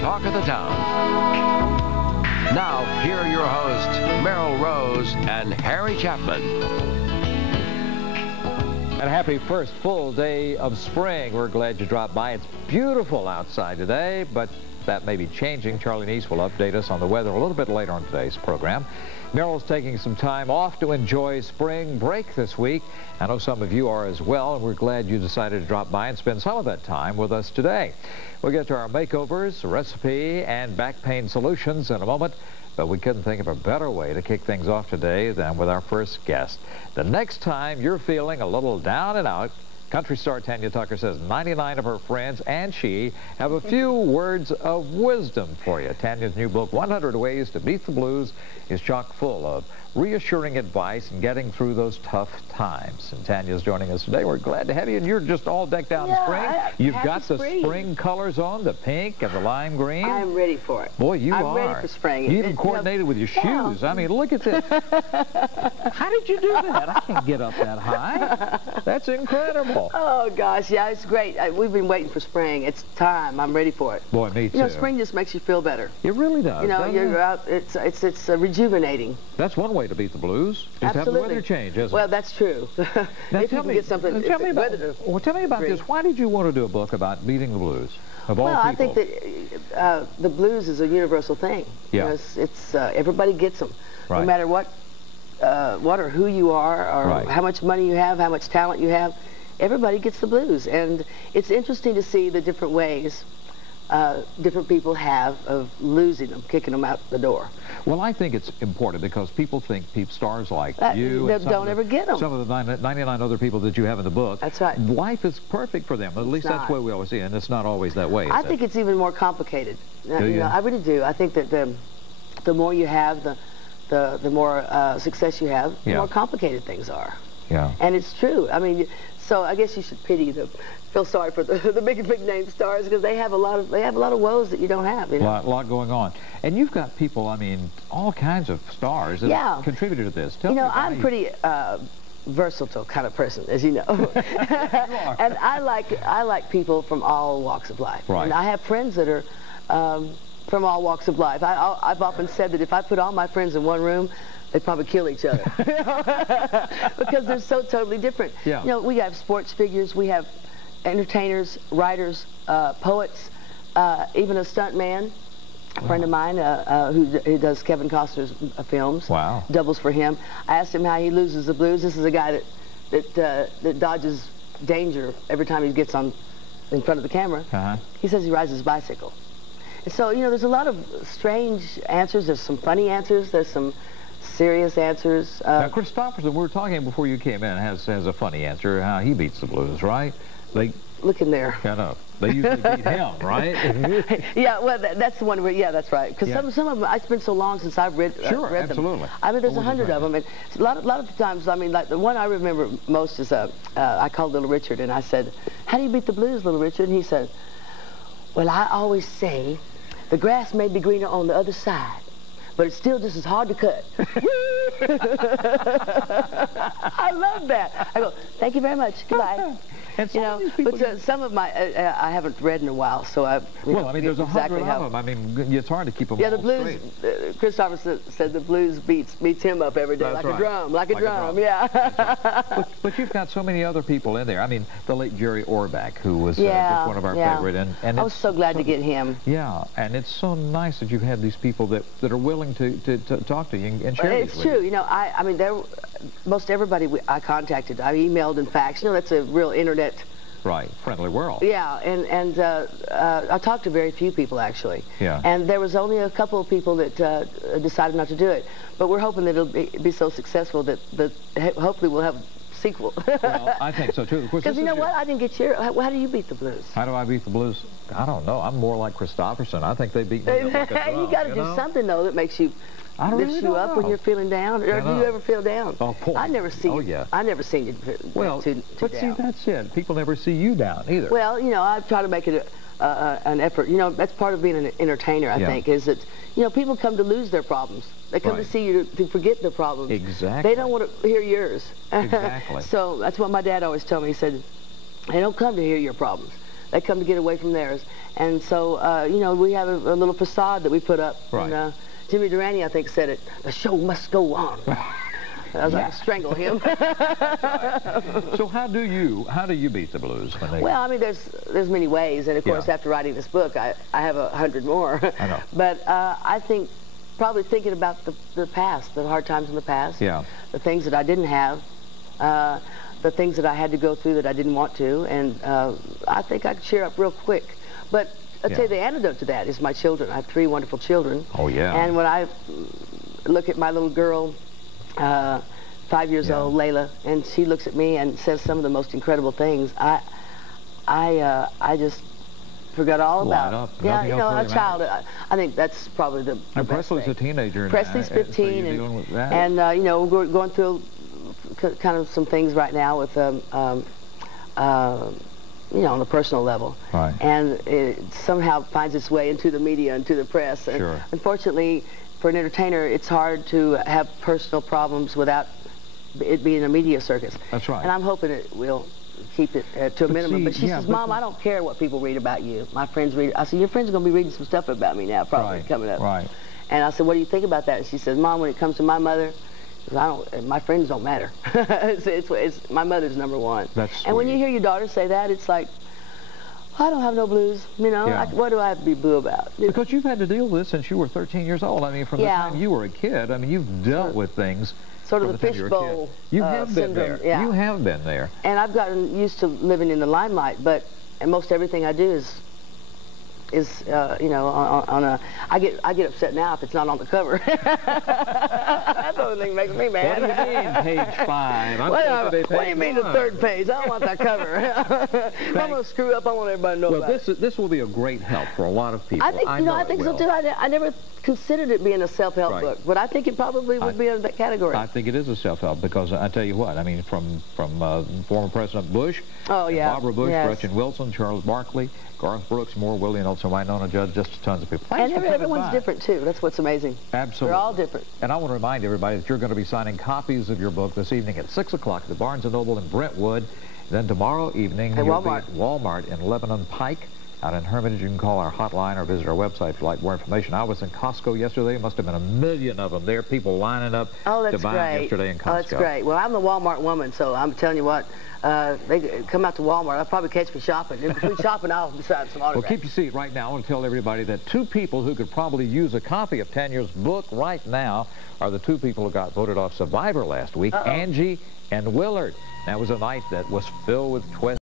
talk of the town. Now, here are your hosts, Merrill Rose and Harry Chapman. And a happy first full day of spring. We're glad you dropped by. It's beautiful outside today, but that may be changing. Charlie Neese will update us on the weather a little bit later on today's program. Merrill's taking some time off to enjoy spring break this week. I know some of you are as well, and we're glad you decided to drop by and spend some of that time with us today. We'll get to our makeovers, recipe, and back pain solutions in a moment, but we couldn't think of a better way to kick things off today than with our first guest. The next time you're feeling a little down and out, country star Tanya Tucker says 99 of her friends and she have a few words of wisdom for you. Tanya's new book, 100 Ways to Beat the Blues, is chock full of reassuring advice and getting through those tough times. And Tanya's joining us today. We're glad to have you, and you're just all decked out in spring. You've got the spring colors on, the pink and the lime green. I'm ready for it. Boy, you are. I'm ready for spring. You even coordinated with your shoes. I mean, look at this. How did you do that? I can't get up that high. That's incredible. Oh, gosh, yeah, it's great. We've been waiting for spring. It's time. I'm ready for it. Boy, me too. You know, spring just makes you feel better. It really does. You know, you're out. It's rejuvenating. That's one way to beat the blues. Just have the weather change, isn't it? Well, that's true. Now, if you can get something. Tell me about this. Why did you want to do a book about beating the blues? Of all people? I think that the blues is a universal thing. Yeah. You know, it's everybody gets them, right. No matter what or who you are, or right. how much money you have, how much talent you have. Everybody gets the blues, and it's interesting to see the different ways different people have of losing them, kicking them out the door. Well, I think it's important because people think stars like you don't ever get them. Some of the 99 other people that you have in the book. That's right. Life is perfect for them. At least that's the way we always see it, and it's not always that way. I think it's even more complicated. Do you? Know, I really do. I think that the more you have, the more success you have, the more complicated things are. Yeah. And it's true. I mean, so I guess you should feel sorry for the big name stars, because they have a lot of woes that you don't have. You know? A lot going on, and you've got people. I mean, all kinds of stars that have contributed to this. Tell me, I'm pretty versatile kind of person, as you know. You are. And I like people from all walks of life. Right. And I have friends that are from all walks of life. I've often said that if I put all my friends in one room, they'd probably kill each other because they're so totally different. Yeah. You know, we have sports figures, we have entertainers, writers, poets, even a stunt man, a friend of mine who does Kevin Costner's films. Wow. Doubles for him. I asked him how he loses the blues. This is a guy that dodges danger every time he gets in front of the camera. He says he rides his bicycle. And so, you know, there's a lot of strange answers. There's some funny answers. There's some serious answers. Now, Christopherson, we were talking before you came in, has a funny answer how he beats the blues, right? Look in there. Shut up. They usually beat him, right? Yeah, well, that's the one where, yeah, that's right. Because some of them, it's been so long since I've read them. Sure, absolutely. I mean, there's 100 of them. And a lot of times, I mean, like the one I remember most is, I called Little Richard, and I said, how do you beat the blues, Little Richard? And he said, well, I always say, the grass may be greener on the other side, but it's still just as hard to cut. I love that. I go, thank you very much. Goodbye. And you know, but some of my, I haven't read in a while, so I. Well, I mean, there's 100 of them. I mean, it's hard to keep them. Yeah, the all blues. Christopher said the blues beats him up every day, that's like right. like a drum. Yeah. But you've got so many other people in there. I mean, the late Jerry Orbach, who was just one of our favorite, and I was so glad to get him. Yeah, and it's so nice that you have these people that are willing to talk to you and share these with you. It's true. You know, I mean, most everybody I contacted, I emailed and faxed. You know, that's a real internet. Right, friendly world. Yeah, and I talked to very few people, actually. Yeah. And there was only a couple of people that decided not to do it. But we're hoping that it'll be so successful that hopefully we'll have a sequel. Well, I think so, too. Because you know what? I didn't get how do you beat the blues? How do I beat the blues? I don't know. I'm more like Christopherson. I think they beat me up like a drum, You got to do something, though, that makes you... Lifts you up when you're feeling down, or do you ever feel down? Oh, poor. I never see. Oh, yeah. I never seen you well, too but down. See, that's it. People never see you down either. Well, you know, I try to make it an effort. You know, that's part of being an entertainer. I think is that people come to lose their problems. They come to see you to forget their problems. Exactly. They don't want to hear yours. Exactly. So that's what my dad always told me. He said, "They don't come to hear your problems. They come to get away from theirs. And so, you know, we have a little facade that we put up. Right. And, Jimmy Durante, I think, said it, the show must go on. I was like, strangle him. So how do you beat the blues? When they... Well, I mean, there's many ways, and of course, after writing this book, I have 100 more. I know. But I think probably thinking about the past, the hard times in the past, the things that I didn't have, the things that I had to go through that I didn't want to, and I think I could cheer up real quick. But I'll tell you, the antidote to that is my children. I have 3 wonderful children. Oh, yeah. And when I look at my little girl, 5 years old, Layla, and she looks at me and says some of the most incredible things, I just forgot all about. Yeah, you know, a child. I think that's probably the and best Presley's thing. a teenager. Presley's 15, so you're dealing with that. and you know, we're going through kind of some things right now with you know, on a personal level. Right. And it somehow finds its way into the media and to the press. And sure. Unfortunately, for an entertainer, it's hard to have personal problems without it being a media circus. That's right. And I'm hoping it will keep it to a minimum. But she says, Mom, I don't care what people read about you. My friends read. I said, your friends are going to be reading some stuff about me now, probably coming up. Right. And I said, what do you think about that? And she says, Mom, when it comes to my mother, my friends don't matter. it's my mother's number one. That's sweet. And when you hear your daughter say that, it's like, I don't have no blues. You know, what do I have to be blue about? Because you've had to deal with this since you were 13 years old. I mean, from the time you were a kid, I mean, you've dealt with things. Sort of the fishbowl You have been syndrome. there. You have been there. And I've gotten used to living in the limelight, but most everything I do is you know, on a. I get upset now if it's not on the cover. That's the only thing that makes me mad. What do you mean, page 5? What do you mean the 3rd page? I don't want that cover. If I'm going to screw up, I want everybody to know about it. This will be a great help for a lot of people. I think, I think so too. I never considered it being a self-help book, but I think it probably would be under that category. I think it is a self-help because I tell you what, I mean, from former President Bush, Barbara Bush, Gretchen Wilson, Charles Barkley, Garth Brooks, Moore, Willie Nelson, Winona Judd, just tons of people. And everyone's different too. That's what's amazing. Absolutely. They're all different. And I want to remind everybody that you're going to be signing copies of your book this evening at 6 o'clock at the Barnes & Noble in Brentwood. Then tomorrow evening, you'll be at Walmart in Lebanon Pike. Out in Hermitage, you can call our hotline or visit our website if you'd like more information. I was in Costco yesterday. There must have been 1 million of them there. People lining up to buy them yesterday in Costco. Oh, that's great. Well, I'm the Walmart woman, so I'm telling you what, they come out to Walmart. I'll probably catch me shopping. In between shopping, I'll decide some autographs. Well, keep your seat right now. I want to tell everybody that 2 people who could probably use a copy of Tanya's book right now are the 2 people who got voted off Survivor last week, Angie and Willard. That was a night that was filled with twists.